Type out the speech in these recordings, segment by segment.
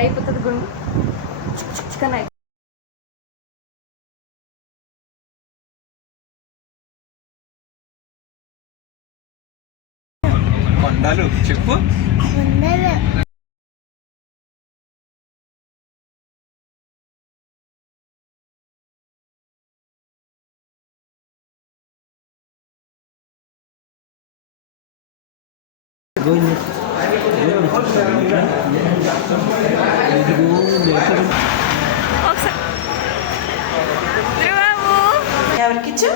ఎలా అయిపోతుంది గుండు చికెన్ అయిపోతుంది. కొండలు చెప్పు. ఎవరికి ఇచ్చు?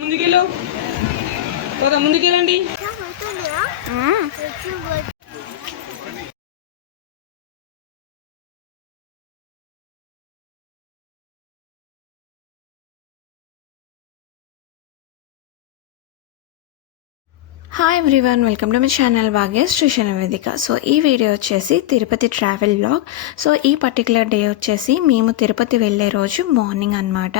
ముందుకెళ్ళు పోదా, ముందుకెళ్ళండి. Hi everyone, welcome to my channel Bhagya's tuition వేదిక. సో ఈ వీడియో వచ్చేసి తిరుపతి ట్రావెల్ వ్లాగ్. సో ఈ పర్టికులర్ డే వచ్చేసి మేము తిరుపతి వెళ్ళే రోజు మార్నింగ్ అన్నమాట.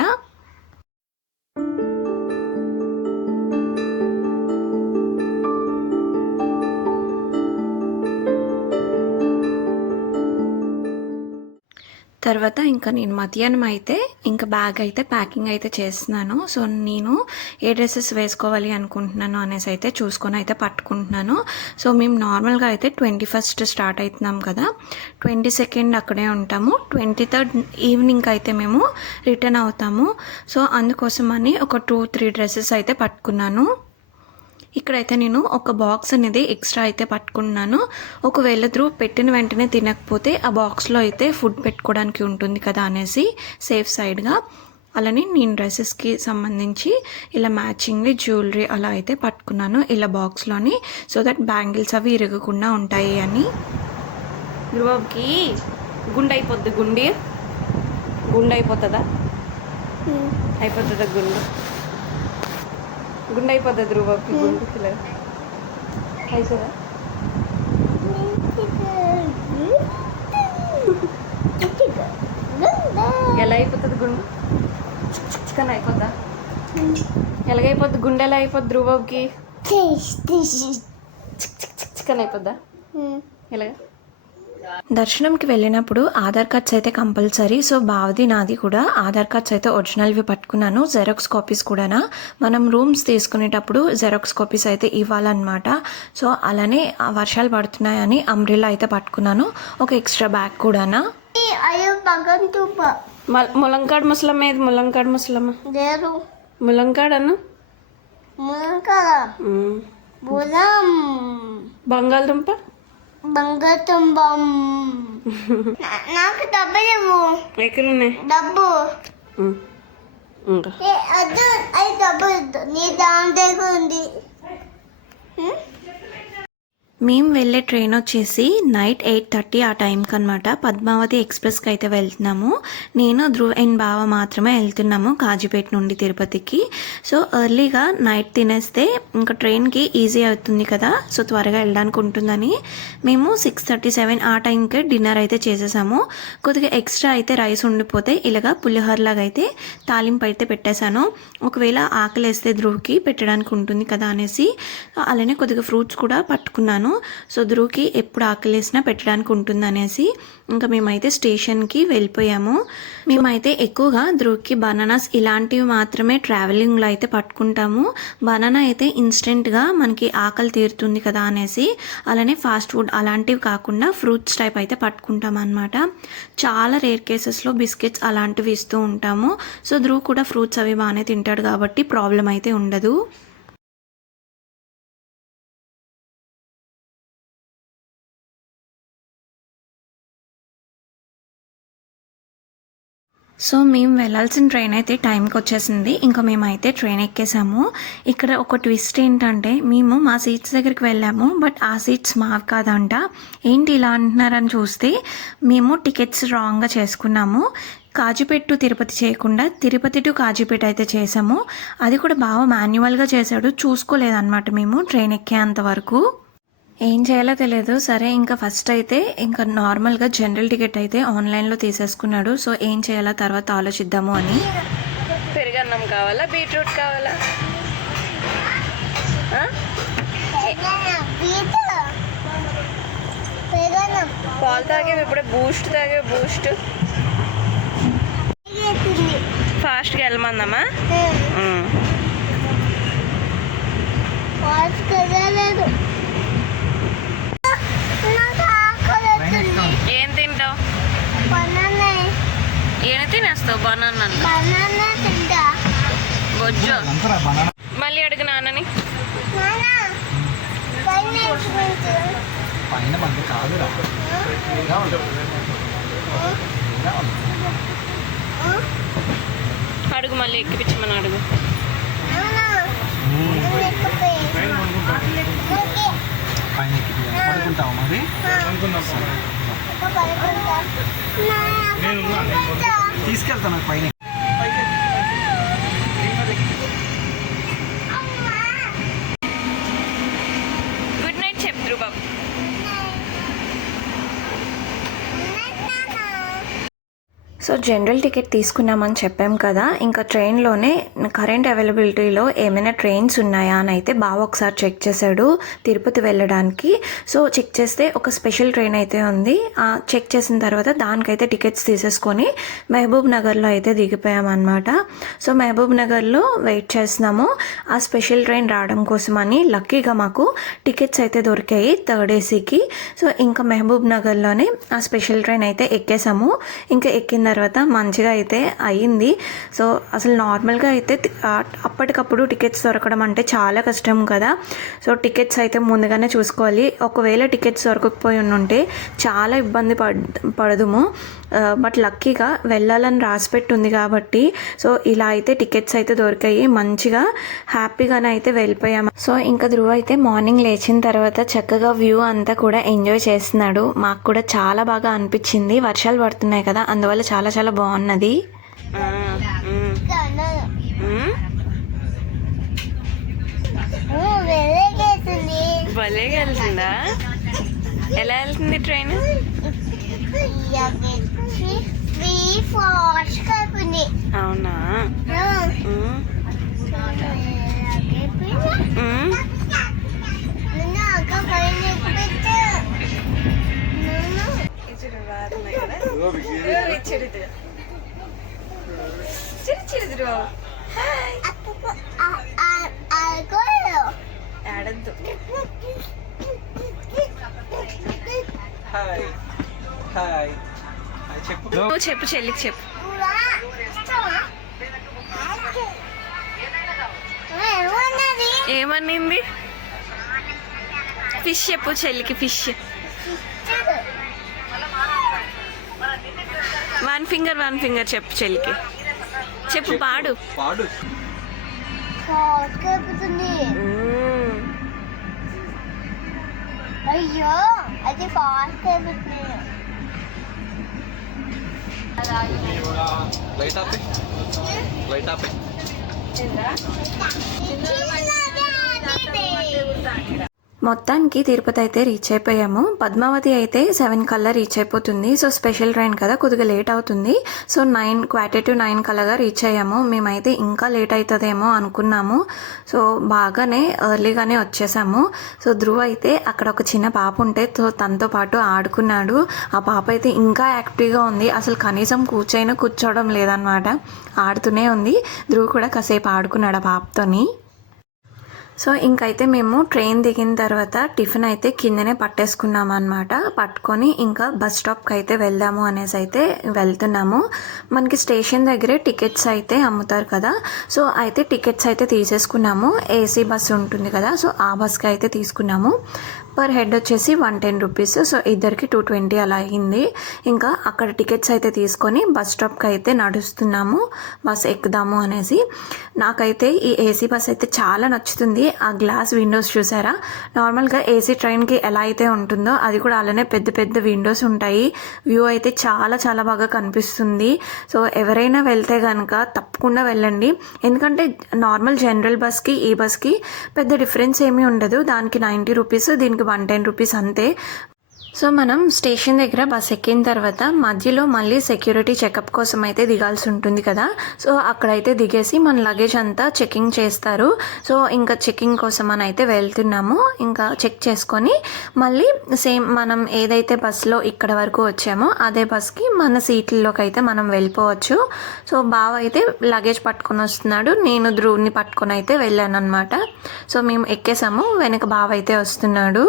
తర్వాత ఇంకా నేను మధ్యాహ్నం అయితే ఇంకా బ్యాగ్ అయితే ప్యాకింగ్ అయితే చేస్తున్నాను. సో నేను ఏ డ్రెస్సెస్ వేసుకోవాలి అనుకుంటున్నాను అనేసి అయితే చూసుకొని అయితే పట్టుకుంటున్నాను. సో మేము నార్మల్గా అయితే 21st స్టార్ట్ అవుతున్నాం కదా, 22nd అక్కడే ఉంటాము, 23rd ఈవినింగ్ అయితే మేము రిటర్న్ అవుతాము. సో అందుకోసమని ఒక 2-3 డ్రెస్సెస్ అయితే పట్టుకున్నాను. ఇక్కడైతే నేను ఒక బాక్స్ అనేది ఎక్స్ట్రా అయితే పట్టుకున్నాను. ఒకవేళ పెట్టిన వెంటనే తినకపోతే ఆ బాక్స్లో అయితే ఫుడ్ పెట్టుకోవడానికి ఉంటుంది కదా అనేసి సేఫ్ సైడ్గా. అలానే నేను డ్రెస్సెస్కి సంబంధించి ఇలా మ్యాచింగ్ జ్యువెలరీ అలా అయితే పట్టుకున్నాను ఇలా బాక్స్లోని, సో దట్ బ్యాంగిల్స్ అవి ఇరగకుండా ఉంటాయి అని. ధ్రువకి గుండె అయిపోద్ది, గుండె అయిపోతుందా? అయిపోతుందా గుండె అయిపోతుంది ధ్రువకి, గుండు కిలో అయిపోదా? ఎలా అయిపోతుంది గుండు చికెన్ అయిపోద్దా? ఎలాగైపోద్ది గుండె? ఎలా అయిపోద్ది ధ్రువకి? చికెన్ అయిపోద్దా? ఎలాగ? దర్శనంకి వెళ్ళినప్పుడు ఆధార్ కార్డ్స్ అయితే కంపల్సరీ. సో బావది నాది కూడా ఆధార్ కార్డ్స్ అయితే ఒరిజినల్వి పట్టుకున్నాను. జెరాక్స్ కాపీస్ కూడా మనం రూమ్స్ తీసుకునేటప్పుడు జెరాక్స్ కాపీస్ అయితే ఇవ్వాలన్నమాట. సో అలానే వర్షాలు పడుతున్నాయని అంబ్రెల్లా అయితే పట్టుకున్నాను, ఒక ఎక్స్ట్రా బ్యాగ్ కూడా. ములంకాడ్ ముసలమ్మ ఏది? ములంకాడ్ ముసలమ్మ ములంకాడ్ అన్న బంగాళదుంప బంగాళదుంబం. నాకు డబ్బు లేవు. ఎక్కడున్నాయి డబ్బు? అది డబ్బు నీ దాని దగ్గర ఉంది. మేము వెళ్ళే ట్రైన్ వచ్చేసి నైట్ 8:30 ఆ టైంకి అనమాట. పద్మావతి ఎక్స్ప్రెస్కి అయితే వెళ్తున్నాము. నేను ధ్రువ్ అండ్ బావ మాత్రమే వెళ్తున్నాము కాజీపేట నుండి తిరుపతికి. సో ఎర్లీగా నైట్ తినేస్తే ఇంకా ట్రైన్కి ఈజీ అవుతుంది కదా, సో త్వరగా వెళ్ళడానికి ఉంటుందని మేము 6:37 ఆ టైంకే డిన్నర్ అయితే చేసేసాము. కొద్దిగా ఎక్స్ట్రా అయితే రైస్ ఉండిపోతే ఇలాగా పులిహోరలాగా అయితే తాలింపు అయితే పెట్టేశాను. ఒకవేళ ఆకలి వేస్తే ధ్రువ్కి పెట్టడానికి ఉంటుంది కదా అనేసి. అలానే కొద్దిగా ఫ్రూట్స్ కూడా పట్టుకున్నాను. సో ధ్రువ్కి ఎప్పుడు ఆకలేసినా పెట్టడానికి ఉంటుంది అనేసి ఇంకా మేమైతే స్టేషన్కి వెళ్ళిపోయాము. మేమైతే ఎక్కువగా ధ్రువ్కి బనానాస్ ఇలాంటివి మాత్రమే ట్రావెలింగ్లో అయితే పట్టుకుంటాము. బనానా అయితే ఇన్స్టెంట్గా మనకి ఆకలి తీరుతుంది కదా అనేసి, అలానే ఫాస్ట్ ఫుడ్ అలాంటివి కాకుండా ఫ్రూట్స్ టైప్ అయితే పట్టుకుంటాం అనమాట. చాలా రేర్ కేసెస్లో బిస్కెట్స్ అలాంటివి ఇస్తూ ఉంటాము. సో ధ్రువ్ కూడా ఫ్రూట్స్ అవి బాగానే తింటాడు కాబట్టి ప్రాబ్లం అయితే ఉండదు. సో మేము వెళ్ళాల్సిన ట్రైన్ అయితే టైంకి వచ్చేసింది. ఇంకా మేమైతే ట్రైన్ ఎక్కేసాము. ఇక్కడ ఒక ట్విస్ట్ ఏంటంటే మేము మా సీట్స్ దగ్గరికి వెళ్ళాము, బట్ ఆ సీట్స్ మావి కాదంట. ఏంటి ఇలా అంటున్నారని చూస్తే మేము టికెట్స్ రాంగ్గా చేసుకున్నాము. కాజీపేట టు తిరుపతి చేయకుండా తిరుపతి టు కాజీపేట అయితే చేసాము. అది కూడా బాగా మాన్యువల్గా చేశాడు, చూసుకోలేదన్నమాట మేము ట్రైన్ ఎక్కేంత వరకు. ఏం చేయాలో తెలియదు. సరే ఇంకా ఫస్ట్ అయితే ఇంకా నార్మల్గా జనరల్ టికెట్ అయితే ఆన్లైన్లో తీసేసుకున్నాడు. సో ఏం చేయాలో తర్వాత ఆలోచిద్దాము అని. పెరుగన్నం కావాలా, బీట్రూట్ కావాలా? పాలు తాగేవి ఇప్పుడే, బూస్ట్ తాగే, బూస్ట్. ఫాస్ట్గా వెళ్ళమందమ్మా. ఏం తింటావు? ఏం తినేస్తావు? బనానా బొజ్జు. మళ్ళీ అడుగు నాన్నని. అడుగు, మళ్ళీ ఎక్కిపించమని అడుగు. తీసుకెళ్తాను పైన. గుడ్ నైట్ చెప్తురు బాబు. సో జనరల్ టికెట్ తీసుకున్నామని చెప్పాం కదా, ఇంకా ట్రైన్లోనే కరెంట్ అవైలబిలిటీలో ఏమైనా ట్రైన్స్ ఉన్నాయా అని అయితే బాగా ఒకసారి చెక్ చేశాడు తిరుపతి వెళ్ళడానికి. సో చెక్ చేస్తే ఒక స్పెషల్ ట్రైన్ అయితే ఉంది. చెక్ చేసిన తర్వాత దానికైతే టికెట్స్ తీసేసుకొని మహబూబ్ నగర్లో అయితే దిగిపోయామన్నమాట. సో మహబూబ్ నగర్లో వెయిట్ చేస్తున్నాము ఆ స్పెషల్ ట్రైన్ రావడం కోసమని. లక్కీగా మాకు టికెట్స్ అయితే దొరికాయి 3rd AC. సో ఇంకా మహబూబ్ నగర్లోనే ఆ స్పెషల్ ట్రైన్ అయితే ఎక్కేసాము. ఇంకా ఎక్కిన తర్వాత మంచిగా అయితే అయ్యింది. సో అసలు నార్మల్గా అయితే అప్పటికప్పుడు టికెట్స్ దొరకడం అంటే చాలా కష్టం కదా. సో టికెట్స్ అయితే ముందుగానే చూసుకోవాలి. ఒకవేళ టికెట్స్ దొరకకపోయి ఉంటే చాలా ఇబ్బంది పడదుము. బట్ లక్కీగా వెళ్ళాలని రాసిపెట్టి ఉంది కాబట్టి సో ఇలా అయితే టికెట్స్ అయితే దొరికాయి. మంచిగా హ్యాపీగానే అయితే వెళ్ళిపోయాము. సో ఇంకా ధ్రువ అయితే మార్నింగ్ లేచిన తర్వాత చక్కగా వ్యూ అంతా కూడా ఎంజాయ్ చేస్తున్నాడు. మాకు కూడా చాలా బాగా అనిపించింది. వర్షాలు పడుతున్నాయి కదా, అందువల్ల చాలా చాలా బాగున్నది. భలేగా వెళ్తుందా? ఎలా వెళ్తుంది ట్రైన్? అవునా? ఆడద్దు. నువ్వు చెప్పు, చెల్లికి చెప్పు. ఏమనింది? ఫిష్ చెప్పు చెల్లికి. ఫిష్. 1 ఫింగర్ చెప్పు చెల్లికి. చెప్పు, పాడు. అయ్యో అది ఫాస్ట్ లైట్ ఆపే. మొత్తానికి తిరుపతి అయితే రీచ్ అయిపోయాము. పద్మావతి అయితే 7 కల్లా రీచ్ అయిపోతుంది. సో స్పెషల్ ట్రైన్ కదా, కొద్దిగా లేట్ అవుతుంది. సో 9 కల్లాగా రీచ్ అయ్యాము. మేమైతే ఇంకా లేట్ అవుతుందేమో అనుకున్నాము. సో బాగానే ఎర్లీగానే వచ్చేసాము. సో ధ్రువ అయితే అక్కడ ఒక చిన్న పాప ఉంటే తనతో పాటు ఆడుకున్నాడు. ఆ పాప అయితే ఇంకా యాక్టివ్గా ఉంది. అసలు కనీసం కూర్చోవడం లేదనమాట, ఆడుతూనే ఉంది. ధ్రువ కూడా కాసేపు ఆడుకున్నాడు ఆ పాపతోని. సో ఇంకైతే మేము ట్రైన్ దిగిన తర్వాత టిఫిన్ అయితే కిందనే పట్టేసుకున్నాము అనమాట. పట్టుకొని ఇంకా బస్ స్టాప్కి అయితే వెళ్దాము అనేసి అయితే వెళ్తున్నాము. మనకి స్టేషన్ దగ్గరే టికెట్స్ అయితే అమ్ముతారు కదా. సో అయితే టికెట్స్ అయితే తీసేసుకున్నాము. ఏసీ బస్సు ఉంటుంది కదా, సో ఆ బస్కి అయితే తీసుకున్నాము. పర్ హెడ్ వచ్చేసి 110 రూపీస్. సో ఇద్దరికి 220 అలా అయింది. ఇంకా అక్కడ టికెట్స్ అయితే తీసుకొని బస్ స్టాప్కి అయితే నడుస్తున్నాము బస్ ఎక్కుదాము అనేసి. నాకైతే ఈ ఏసీ బస్ అయితే చాలా నచ్చుతుంది. ఆ గ్లాస్ విండోస్ చూసారా, నార్మల్గా ఏసీ ట్రైన్కి ఎలా అయితే ఉంటుందో అది కూడా అలానే పెద్ద పెద్ద విండోస్ ఉంటాయి. వ్యూ అయితే చాలా చాలా బాగా కనిపిస్తుంది. సో ఎవరైనా వెళ్తే కనుక తప్పకుండా వెళ్ళండి. ఎందుకంటే నార్మల్ జనరల్ బస్కి ఈ బస్కి పెద్ద డిఫరెన్స్ ఏమీ ఉండదు. దానికి 90 రూపీస్, దీనికి ₹110 అంతే. సో మనం స్టేషన్ దగ్గర బస్ ఎక్కిన తర్వాత మధ్యలో మళ్ళీ సెక్యూరిటీ చెకప్ కోసం అయితే దిగాల్సి ఉంటుంది కదా. సో అక్కడైతే దిగేసి మన లగేజ్ అంతా చెకింగ్ చేస్తారు. సో ఇంకా చెకింగ్ కోసం అని అయితే వెళ్తున్నాము. ఇంకా చెక్ చేసుకొని మళ్ళీ సేమ్ మనం ఏదైతే బస్సులో ఇక్కడ వరకు వచ్చామో అదే బస్కి మన సీట్లలోకి అయితే మనం వెళ్ళిపోవచ్చు. సో బావ అయితే లగేజ్ పట్టుకొని వస్తున్నాడు, నేను ధ్రువుని పట్టుకొని అయితే వెళ్ళాను అనమాట. సో మేము ఎక్కేసాము, వెనక బావ అయితే వస్తున్నాడు.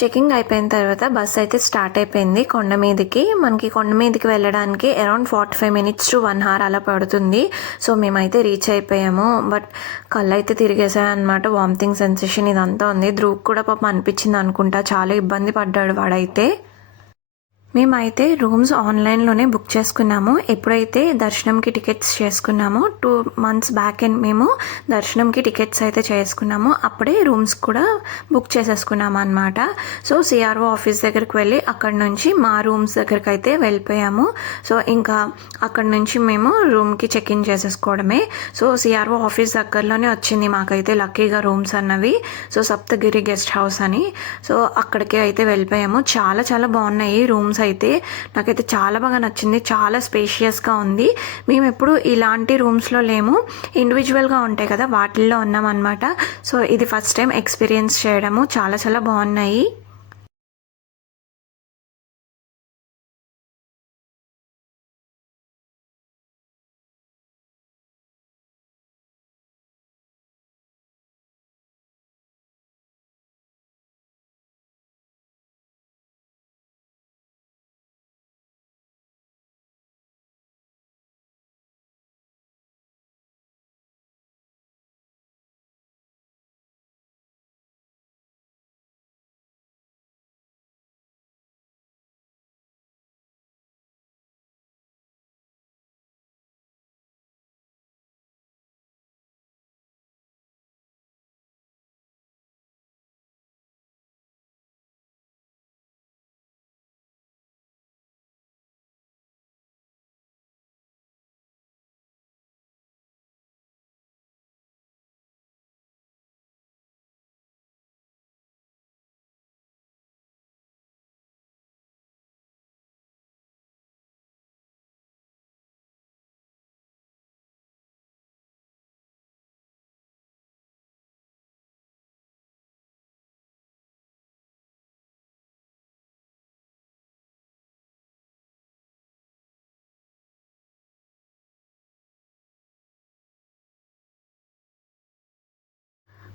చెకింగ్ అయిపోయిన తర్వాత బస్ అయితే స్టార్ట్ అయిపోయింది కొండ మీదకి. మనకి కొండ మీదకి వెళ్ళడానికి అరౌండ్ 45 minutes to 1 hour అలా పడుతుంది. సో మేమైతే రీచ్ అయిపోయాము. బట్ కళ్ళు అయితే తిరిగేసాయి అనమాట, వామిటింగ్ సెన్సేషన్ ఇదంతా ఉంది. ధ్రువ్ కూడా పాపం అనిపించింది అనుకుంటా, చాలా ఇబ్బంది పడ్డాడు వాడైతే. మేమైతే రూమ్స్ ఆన్లైన్లోనే బుక్ చేసుకున్నాము. ఎప్పుడైతే దర్శనంకి టికెట్స్ చేసుకున్నామో 2 months బ్యాక్ మేము దర్శనంకి టికెట్స్ అయితే చేసుకున్నాము. అప్పుడే రూమ్స్ కూడా బుక్ చేసేసుకున్నాము అనమాట. సో సిఆర్ఓ ఆఫీస్ దగ్గరికి వెళ్ళి అక్కడ నుంచి మా రూమ్స్ దగ్గరికి అయితే వెళ్ళిపోయాము. సో ఇంకా అక్కడ నుంచి మేము రూమ్కి చెక్ ఇన్ చేసేసుకోవడమే. సో సిఆర్ఓ ఆఫీస్ దగ్గరలోనే వచ్చింది మాకైతే లక్కీగా రూమ్స్ అన్నవి. సో సప్తగిరి గెస్ట్ హౌస్ అని. సో అక్కడికి అయితే వెళ్ళిపోయాము. చాలా చాలా బాగున్నాయి రూమ్స్ అయితే. నాకైతే చాలా బాగా నచ్చింది, చాలా స్పేషియస్గా ఉంది. మేము ఎప్పుడు ఇలాంటి రూమ్స్లో లేము, ఇండివిజువల్గా ఉంటాయి కదా వాటిల్లో ఉన్నాం అనమాట. సో ఇది ఫస్ట్ టైం ఎక్స్పీరియన్స్ చేయడము, చాలా చాలా బాగున్నాయి.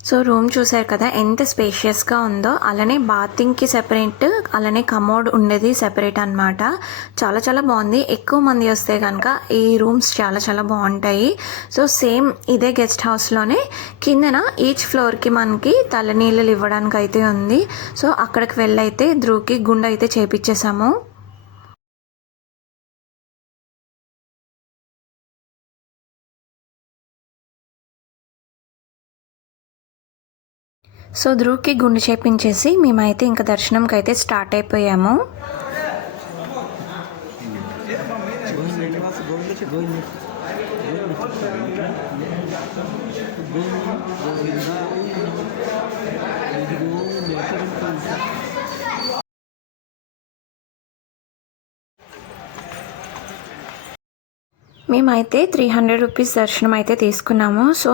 సో రూమ్ చూసారు కదా ఎంత స్పేషియస్గా ఉందో. అలానే బాతింగ్కి సెపరేట్, అలానే కమోడ్ ఉండేది సెపరేట్ అనమాట. చాలా చాలా బాగుంది. ఎక్కువ మంది వస్తే కనుక ఈ రూమ్స్ చాలా చాలా బాగుంటాయి. సో సేమ్ ఇదే గెస్ట్ హౌస్లోనే కిందన ఈచ్ ఫ్లోర్కి మనకి తలనీళ్ళు ఇవ్వడానికి అయితే ఉంది. సో అక్కడికి వెళ్ళైతే ధ్రువ్కి గుండె అయితే చేపించేసాము. సో ధ్రువ్కి గుండు చేపించేసి మేమైతే ఇంకా దర్శనంకి అయితే స్టార్ట్ అయిపోయాము. మేమైతే ₹300 దర్శనం అయితే తీసుకున్నాము. సో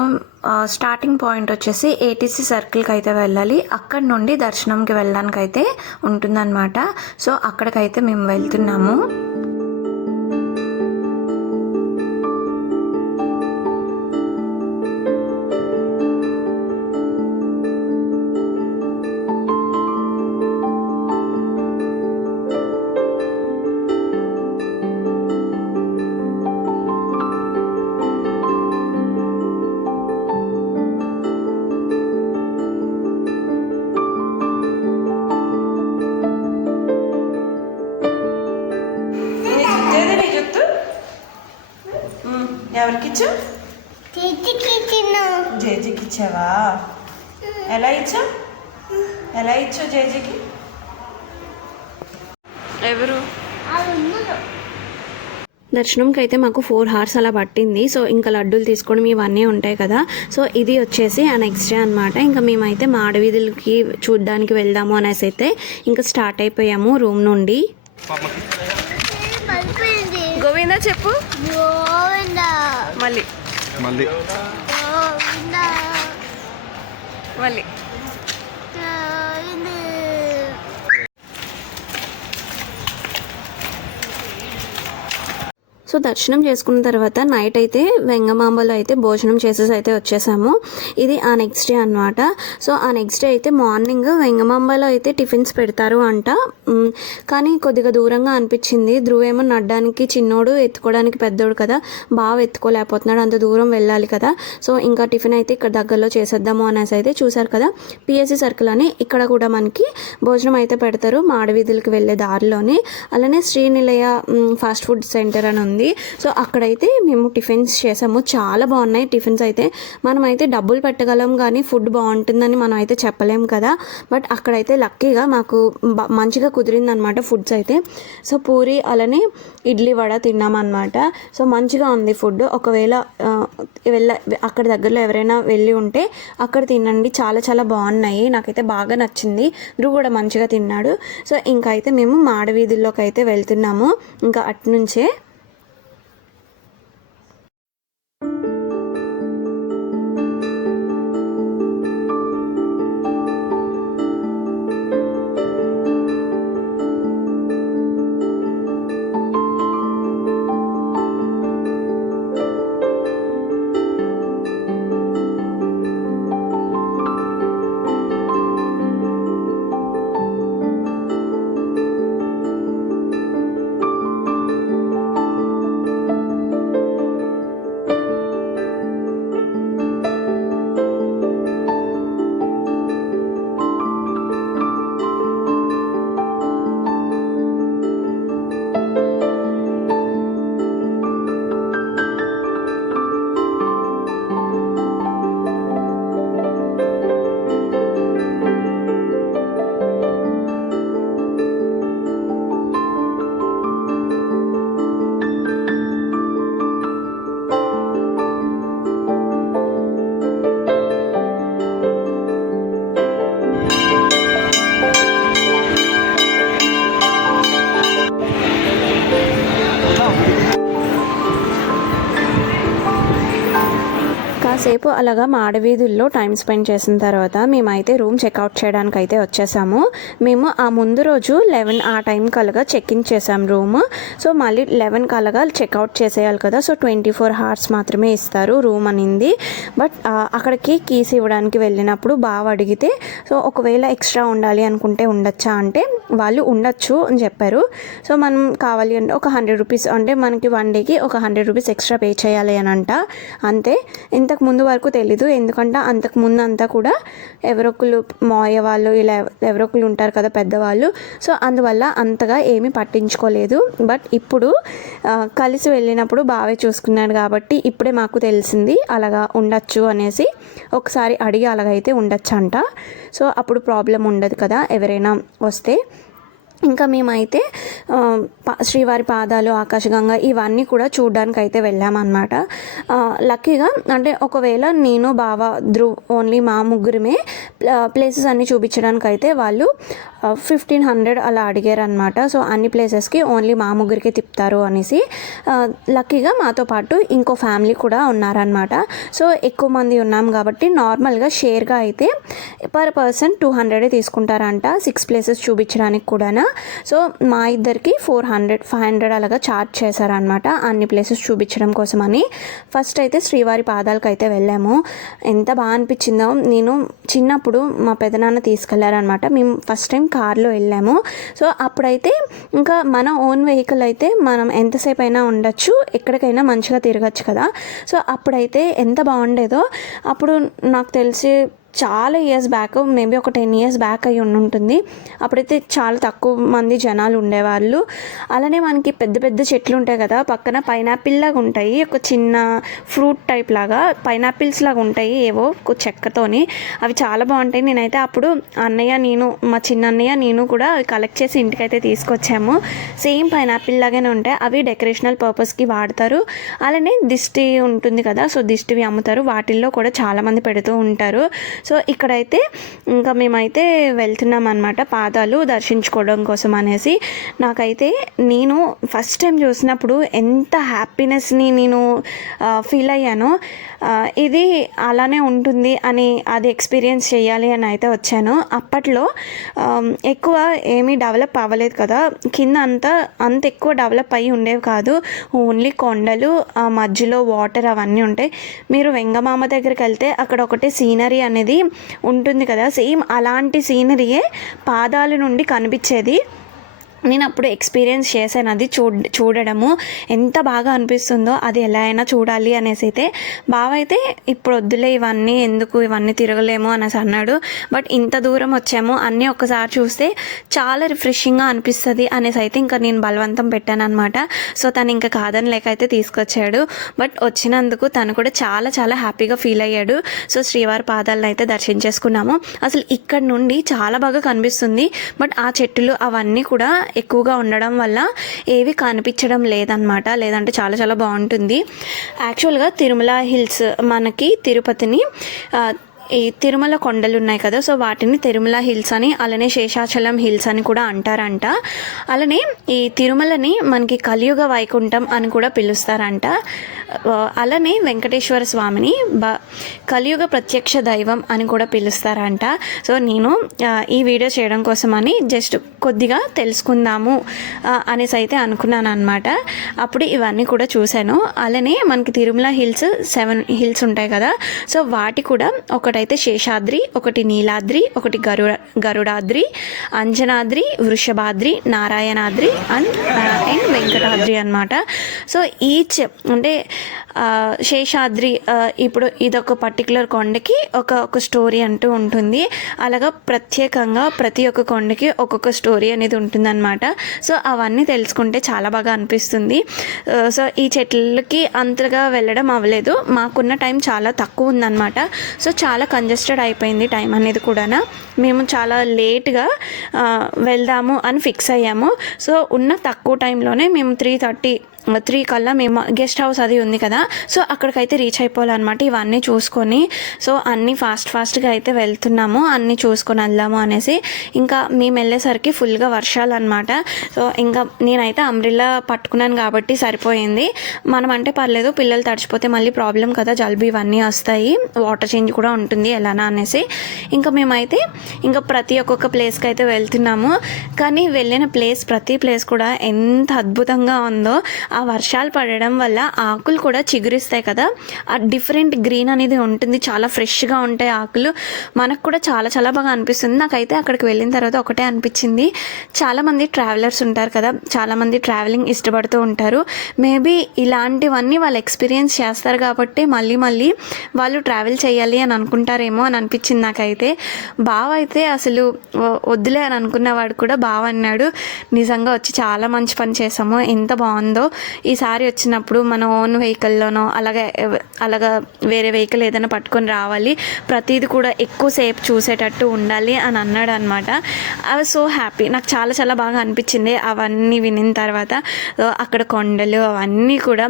స్టార్టింగ్ పాయింట్ వచ్చేసి ఏటీసీ సర్కిల్కి అయితే వెళ్ళాలి. అక్కడ నుండి దర్శనంకి వెళ్ళడానికి అయితే ఉంటుందన్నమాట. సో అక్కడికైతే మేము వెళ్తున్నాము. ఎవరికి ఇచ్చావు? చేతికి తిన్న జేజీకి ఇచ్చావా? ఎలా ఇచ్చావు? ఎలా ఇచ్చావు జేజీకి? ఎవరు? దర్శనంకి అయితే మాకు 4 hours అలా పట్టింది. సో ఇంకా లడ్డూలు తీసుకోవడం ఇవన్నీ ఉంటాయి కదా. సో ఇది వచ్చేసి ఆ నెక్స్ట్ డే అనమాట. ఇంకా మేమైతే మాడవీధులకి చూడడానికి వెళ్దాము అనేసి అయితే ఇంకా స్టార్ట్ అయిపోయాము రూమ్ నుండి. పడిపోయింది. గోవిందా చెప్పు గోవిందా మళ్ళీ గోవిందా మళ్ళీ. గోవిందా. సో దర్శనం చేసుకున్న తర్వాత నైట్ అయితే వెంగమాంబలో అయితే భోజనం చేసేసి అయితే వచ్చేసాము. ఇది ఆ నెక్స్ట్ డే అనమాట. సో ఆ నెక్స్ట్ డే అయితే మార్నింగ్ వెంగమాంబలో అయితే టిఫిన్స్ పెడతారు అంట. కానీ కొద్దిగా దూరంగా అనిపించింది. ధ్రువ్ ఏమో నడ్డానికి చిన్నోడు, ఎత్తుకోవడానికి పెద్దోడు కదా, బాగా ఎత్తుకోలేకపోతున్నాడు, అంత దూరం వెళ్ళాలి కదా. సో ఇంకా టిఫిన్ అయితే ఇక్కడ దగ్గరలో చేసేద్దాము అనేసి అయితే చూసారు కదా పిఎస్సి సర్కిల్ అని, ఇక్కడ కూడా మనకి భోజనం అయితే పెడతారు మాడవీధులకి వెళ్ళే దారిలోని. అలానే శ్రీనిలయ ఫాస్ట్ ఫుడ్ సెంటర్ అని ఉంది. సో అక్కడైతే మేము టిఫిన్స్ చేసాము. చాలా బాగున్నాయి టిఫిన్స్ అయితే. మనం అయితే డబ్బులు పెట్టగలం కానీ ఫుడ్ బాగుంటుందని మనం అయితే చెప్పలేము కదా. బట్ అక్కడైతే లక్కీగా మాకు మంచిగా కుదిరింది అనమాట ఫుడ్స్ అయితే. సో పూరి అలానే ఇడ్లీ వడ తిన్నామన్నమాట. సో మంచిగా ఉంది ఫుడ్. ఒకవేళ అక్కడ దగ్గరలో ఎవరైనా వెళ్ళి ఉంటే అక్కడ తినండి, చాలా చాలా బాగున్నాయి. నాకైతే బాగా నచ్చింది. ధ్రువ్ కూడా మంచిగా తిన్నాడు. సో ఇంకా అయితే మేము మాడవీధుల్లోకి అయితే వెళ్తున్నాము ఇంకా అట్నుంచే. కాసేపు అలాగా మాడవీధుల్లో టైం స్పెండ్ చేసిన తర్వాత మేమైతే రూమ్ చెక్అవుట్ చేయడానికి అయితే వచ్చేసాము. మేము ఆ ముందు రోజు 11 ఆ టైం కలగా చెక్ ఇన్ చేసాం రూమ్. సో మళ్ళీ 11 కలగా చెక్అవుట్ చేసేయాలి కదా. సో 24 hours మాత్రమే ఇస్తారు రూమ్ అనింది. బట్ అక్కడికి కీస్ ఇవ్వడానికి వెళ్ళినప్పుడు బాగా అడిగితే సో ఒకవేళ ఎక్స్ట్రా ఉండాలి అనుకుంటే ఉండొచ్చా అంటే వాళ్ళు ఉండొచ్చు అని చెప్పారు. సో మనం కావాలి అంటే ఒక 100 రూపీస్ అంటే మనకి 1 డేకి ఒక 100 రూపీస్ ఎక్స్ట్రా పే చేయాలి అని అంట. అంతే. ఇంతకు ముందు వరకు తెలీదు, ఎందుకంటే అంతకు ముందు అంతా కూడా ఎవరొకరు మాయ వాళ్ళు ఇలా ఎవరొకరు ఉంటారు కదా పెద్దవాళ్ళు. సో అందువల్ల అంతగా ఏమీ పట్టించుకోలేదు. బట్ ఇప్పుడు కలిసి వెళ్ళినప్పుడు బాగా చూసుకున్నాడు కాబట్టి ఇప్పుడే మాకు తెలిసింది అలాగా ఉండొచ్చు అనేసి. ఒకసారి అడిగి అలాగైతే ఉండొచ్చు అంట. సో అప్పుడు ప్రాబ్లం ఉండదు కదా ఎవరైనా వస్తే. ఇంకా మేమైతే శ్రీవారి పాదాలు, ఆకాశగంగా ఇవన్నీ కూడా చూడడానికి అయితే వెళ్ళామన్నమాట. లక్కీగా అంటే ఒకవేళ నేను బావ ధ్రువ్ ఓన్లీ మా ముగ్గురమే ప్లేసెస్ అన్నీ చూపించడానికి అయితే వాళ్ళు 1500 అలా అడిగారు అనమాట. సో అన్ని ప్లేసెస్కి ఓన్లీ మా ముగ్గురికి తిప్పుతారు అనేసి. లక్కీగా మాతో పాటు ఇంకో ఫ్యామిలీ కూడా ఉన్నారనమాట. సో ఎక్కువ మంది ఉన్నాం కాబట్టి నార్మల్గా షేర్గా అయితే పర్ పర్సన్ 200 తీసుకుంటారంట 6 ప్లేసెస్ చూపించడానికి కూడా. సో మా ఇద్దరికి 500 అలాగా ఛార్జ్ చేశారనమాట అన్ని ప్లేసెస్ చూపించడం కోసమని. ఫస్ట్ అయితే శ్రీవారి పాదాలకు అయితే వెళ్ళాము. ఎంత బాగా అనిపించిందో. నేను చిన్నప్పుడు మా పెదనాన్న తీసుకెళ్లారనమాట. మేము ఫస్ట్ టైం కార్లో వెళ్ళాము. సో అప్పుడైతే ఇంకా మన ఓన్ వెహికల్ అయితే మనం ఎంతసేపు అయినా ఉండొచ్చు, ఎక్కడికైనా మంచిగా తిరగచ్చు కదా. సో అప్పుడైతే ఎంత బాగుండేదో. అప్పుడు నాకు తెలిసి చాలా ఇయర్స్ బ్యాక్, మేబీ ఒక 10 ఇయర్స్ బ్యాక్ అయి ఉంటుంది. అప్పుడైతే చాలా తక్కువ మంది జనాలు ఉండేవాళ్ళు. అలానే మనకి పెద్ద పెద్ద చెట్లు ఉంటాయి కదా, పక్కన పైనాపిల్ లాగా ఉంటాయి, ఒక చిన్న ఫ్రూట్ టైప్ లాగా పైనాపిల్స్ లాగా ఉంటాయి ఏవో చెక్కతోని. అవి చాలా బాగుంటాయి. నేనైతే అప్పుడు మా చిన్న అన్నయ్య నేను కూడా అవి కలెక్ట్ చేసి ఇంటికైతే తీసుకొచ్చాము. సేమ్ పైనాపిల్ లాగానే ఉంటాయి. అవి డెకరేషనల్ పర్పస్కి వాడతారు. అలానే దిష్టి ఉంటుంది కదా, సో దిష్టివి అమ్ముతారు. వాటిల్లో కూడా చాలామంది పెడుతూ ఉంటారు. సో ఇక్కడైతే ఇంకా మేమైతే వెళ్తున్నాం అనమాట, పాదాలు దర్శించుకోవడం కోసం అనేసి. నాకైతే నేను ఫస్ట్ టైం చూసినప్పుడు ఎంత హ్యాపీనెస్ని నేను ఫీల్ అయ్యానో, ఇది అలానే ఉంటుంది అని అది ఎక్స్పీరియన్స్ చేయాలి అని అయితే వచ్చాను. అప్పట్లో ఎక్కువ ఏమీ డెవలప్ అవ్వలేదు కదా, కింద అంత ఎక్కువ డెవలప్ అయ్యి ఉండేవి కాదు. ఓన్లీ కొండలు, మధ్యలో వాటర్ అవన్నీ ఉంటాయి. మీరు వెంగమామ దగ్గరికి వెళ్తే అక్కడ ఒకటి సీనరీ అనేది ఉంటుంది కదా, సేమ్ అలాంటి సీనరీయే పాదాల నుండి కనిపించేది. నేను అప్పుడు ఎక్స్పీరియన్స్ చేశాను అది చూడడము. ఎంత బాగా అనిపిస్తుందో, అది ఎలా అయినా చూడాలి అనేసి అయితే. బావ అయితే ఇప్పుడు వద్దులే ఇవన్నీ ఎందుకు, ఇవన్నీ తిరగలేము అనేసి అన్నాడు. బట్ ఇంత దూరం వచ్చాము, అన్నీ ఒక్కసారి చూస్తే చాలా రిఫ్రెషింగ్గా అనిపిస్తుంది అనేసి అయితే ఇంకా నేను బలవంతం పెట్టాను అనమాట. సో తను ఇంకా కాదని లేక అయితే తీసుకొచ్చాడు. బట్ వచ్చినందుకు తను కూడా చాలా చాలా హ్యాపీగా ఫీల్ అయ్యాడు. సో శ్రీవారి పాదాలను అయితే దర్శించేసుకున్నాము. అసలు ఇక్కడ నుండి చాలా బాగా కనిపిస్తుంది. బట్ ఆ చెట్టులు అవన్నీ కూడా ఎక్కువగా ఉండడం వల్ల ఏవి కనిపించడం లేదనమాట. లేదంటే చాలా చాలా బాగుంటుంది. యాక్చువల్గా తిరుమల హిల్స్ మనకి తిరుపతిని ఈ తిరుమల కొండలు ఉన్నాయి కదా, సో వాటిని తిరుమల హిల్స్ అని, అలానే శేషాచలం హిల్స్ అని కూడా అంటారంట. అలానే ఈ తిరుమలని మనకి కలియుగ వైకుంఠం అని కూడా పిలుస్తారంట. అలానే వెంకటేశ్వర స్వామిని కలియుగ ప్రత్యక్ష దైవం అని కూడా పిలుస్తారంట. సో నేను ఈ వీడియో చేయడం కోసమని జస్ట్ కొద్దిగా తెలుసుకుందాము అనేసి అయితే అనుకున్నాను అనమాట. అప్పుడు ఇవన్నీ కూడా చూశాను. అలానే మనకి తిరుమల హిల్స్ 7 హిల్స్ ఉంటాయి కదా, సో వాటి కూడా ఒకటైతే శేషాద్రి, ఒకటి నీలాద్రి, ఒకటి గరుడాద్రి, అంజనాద్రి, వృషభాద్రి, నారాయణాద్రి అండ్ వెంకటాద్రి అనమాట. సో ఈచ్ అంటే శేషాద్రి ఇప్పుడు ఇదొక పర్టికులర్ కొండకి ఒక స్టోరీ అంటూ ఉంటుంది. అలాగా ప్రత్యేకంగా ప్రతి ఒక్క కొండకి ఒక్కొక్క స్టోరీ అనేది ఉంటుందన్నమాట. సో అవన్నీ తెలుసుకుంటే చాలా బాగా అనిపిస్తుంది. సో ఈ చెట్లకి అంతగా వెళ్ళడం అవ్వలేదు, మాకున్న టైం చాలా తక్కువ ఉందన్నమాట. సో చాలా కంజెస్టెడ్ అయిపోయింది టైం అనేది కూడా. మేము చాలా లేట్గా వెళ్దాము అని ఫిక్స్ అయ్యాము. సో ఉన్న తక్కువ టైంలోనే మేము 3:30 కల్లా మేము గెస్ట్ హౌస్ అది ఉంది కదా, సో అక్కడికైతే రీచ్ అయిపోవాలన్నమాట. ఇవన్నీ చూసుకొని సో అన్నీ ఫాస్ట్గా అయితే వెళ్తున్నాము, అన్నీ చూసుకొని వెళ్దాము అనేసి. ఇంకా మేము వెళ్ళేసరికి ఫుల్గా వర్షాలు అనమాట. సో ఇంకా నేనైతే అంబ్రిల్లా పట్టుకున్నాను కాబట్టి సరిపోయింది. మనం అంటే పర్లేదు, పిల్లలు తడిచిపోతే మళ్ళీ ప్రాబ్లం కదా, జలుబు ఇవన్నీ వస్తాయి, వాటర్ చేంజ్ కూడా ఉంటుంది ఎలానా అనేసి. ఇంకా మేమైతే ఇంకా ఒక్కొక్క ప్లేస్కి అయితే వెళ్తున్నాము. కానీ వెళ్ళిన ప్రతి ప్లేస్ కూడా ఎంత అద్భుతంగా ఉందో. ఆ వర్షాలు పడడం వల్ల ఆకులు కూడా చిగురిస్తాయి కదా, ఆ డిఫరెంట్ గ్రీన్ అనేది ఉంటుంది, చాలా ఫ్రెష్గా ఉంటాయి ఆకులు. మనకు కూడా చాలా చాలా బాగా అనిపిస్తుంది. నాకైతే అక్కడికి వెళ్ళిన తర్వాత ఒకటే అనిపించింది, చాలామంది ట్రావెలర్స్ ఉంటారు కదా, చాలామంది ట్రావెలింగ్ ఇష్టపడుతూ ఉంటారు. మేబీ ఇలాంటివన్నీ వాళ్ళు ఎక్స్పీరియన్స్ చేస్తారు కాబట్టి మళ్ళీ వాళ్ళు ట్రావెల్ చేయాలి అని అనుకుంటారేమో అని అనిపించింది నాకైతే. బావ అయితే అసలు వద్దులే అని అనుకున్నవాడు కూడా బావ అన్నాడు, నిజంగా వచ్చి చాలా మంచి పని చేసాము, ఎంత బాగుందో. ఈసారి వచ్చినప్పుడు మన ఓన్ వెహికల్లోనో అలాగా వేరే వెహికల్ ఏదైనా పట్టుకొని రావాలి, ప్రతిదీ కూడా ఎక్కువసేపు చూసేటట్టు ఉండాలి అని అన్నాడు అనమాట. I was so happy. నాకు చాలా చాలా బాగా అనిపించింది అవన్నీ వినిన తర్వాత. అక్కడ కొండలు అవన్నీ కూడా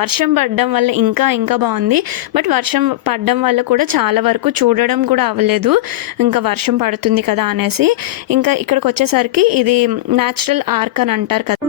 వర్షం పడడం వల్ల ఇంకా బాగుంది. బట్ వర్షం పడడం వల్ల కూడా చాలా వరకు చూడడం కూడా అవ్వలేదు, ఇంకా వర్షం పడుతుంది కదా అనేసి. ఇంకా ఇక్కడికి వచ్చేసరికి ఇది న్యాచురల్ ఆర్క్ అని అంటారు కదా.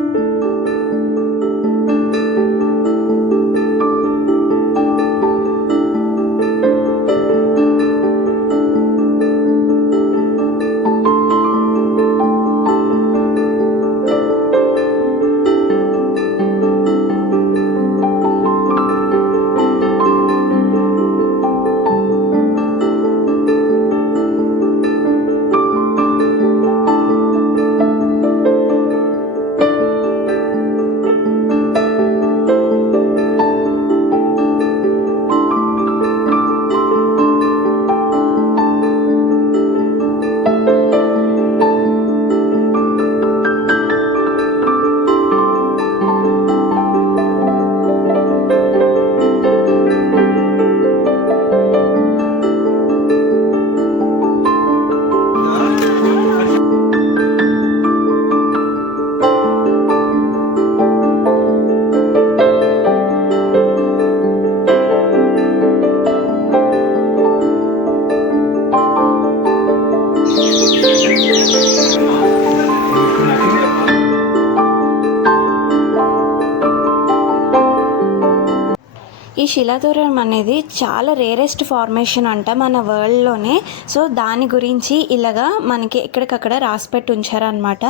శిలాతోరణం అనేది చాలా రేరెస్ట్ ఫార్మేషన్ అంట మన వరల్డ్లోనే. సో దాని గురించి ఇలాగా మనకి ఎక్కడికక్కడ రాసిపెట్టి ఉంచారనమాట,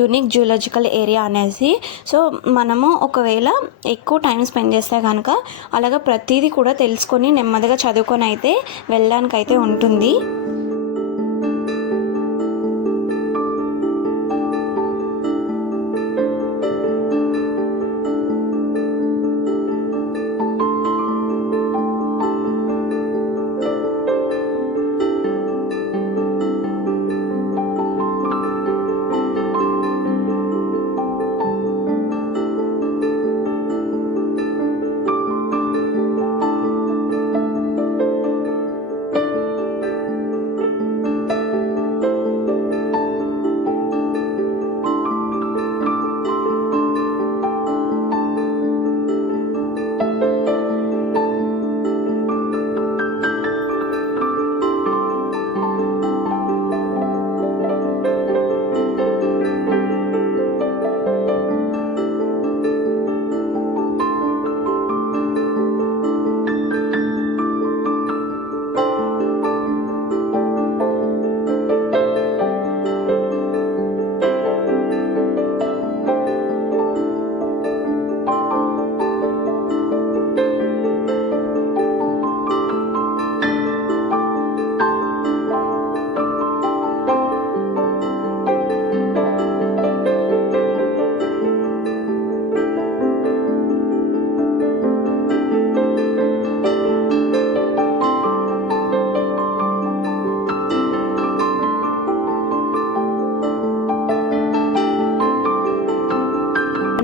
యూనిక్ జూలాజికల్ ఏరియా అనేసి. సో మనము ఒకవేళ ఎక్కువ టైం స్పెండ్ చేస్తే కనుక అలాగా ప్రతిదీ కూడా తెలుసుకొని నెమ్మదిగా చదువుకొని అయితే వెళ్ళడానికైతే ఉంటుంది.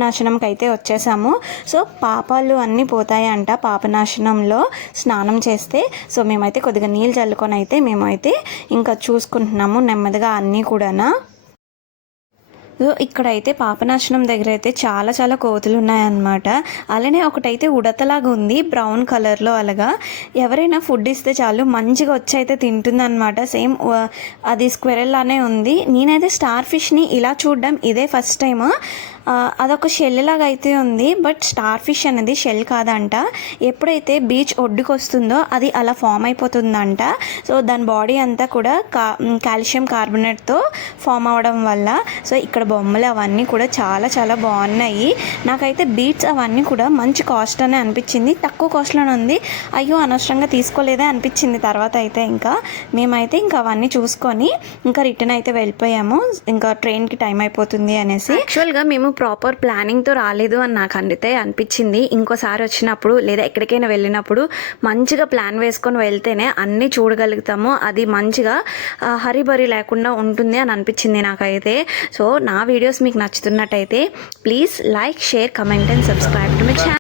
పాపనాశనంకి అయితే వచ్చేసాము. సో పాపాలు అన్నీ పోతాయంట పాపనాశనంలో స్నానం చేస్తే. సో మేమైతే కొద్దిగా నీళ్ళు చల్లుకొని అయితే మేమైతే ఇంకా చూసుకుంటున్నాము నెమ్మదిగా అన్నీ కూడానా. ఇక్కడైతే పాపనాశనం దగ్గర అయితే చాలా చాలా కోతులు ఉన్నాయన్నమాట. అలానే ఒకటైతే ఉడతలాగా ఉంది బ్రౌన్ కలర్లో. అలాగా ఎవరైనా ఫుడ్ ఇస్తే చాలు మంచిగా వచ్చి అయితే తింటుందన్నమాట. సేమ్ అది స్క్వెరల్ లానే ఉంది. నేనైతే స్టార్ ఫిష్ని ఇలా చూడడం ఇదే ఫస్ట్ టైం. అదొక షెల్ లాగా అయితే ఉంది, బట్ స్టార్ ఫిష్ అనేది షెల్ కాదంట. ఎప్పుడైతే బీచ్ ఒడ్డుకు వస్తుందో అది అలా ఫామ్ అయిపోతుందంట. సో దాని బాడీ అంతా కూడా కాల్షియం కార్బోనేట్తో ఫామ్ అవ్వడం వల్ల. సో ఇక్కడ బొమ్మలు అవన్నీ కూడా చాలా చాలా బాగున్నాయి. నాకైతే బీట్స్ అవన్నీ కూడా మంచి కాస్ట్ అనే అనిపించింది, తక్కువ కాస్ట్లోనే ఉంది. అయ్యో అనవసరంగా తీసుకోలేదే అనిపించింది తర్వాత అయితే. మేమైతే ఇంకా అవన్నీ చూసుకొని ఇంకా రిటర్న్ అయితే వెళ్ళిపోయాము, ఇంకా ట్రైన్కి టైం అయిపోతుంది అనేసి. యాక్చువల్గా మేము ప్రాపర్ ప్లానింగ్తో రాలేదు అని నాకు అయితే అనిపించింది. ఇంకోసారి వచ్చినప్పుడు లేదా ఎక్కడికైనా వెళ్ళినప్పుడు మంచిగా ప్లాన్ వేసుకొని వెళ్తేనే అన్నీ చూడగలుగుతాము. అది మంచిగా హరిబరి లేకుండా ఉంటుంది అని అనిపించింది నాకైతే. సో నా వీడియోస్ మీకు నచ్చుతున్నట్టయితే please like, share, comment and subscribe to my channel.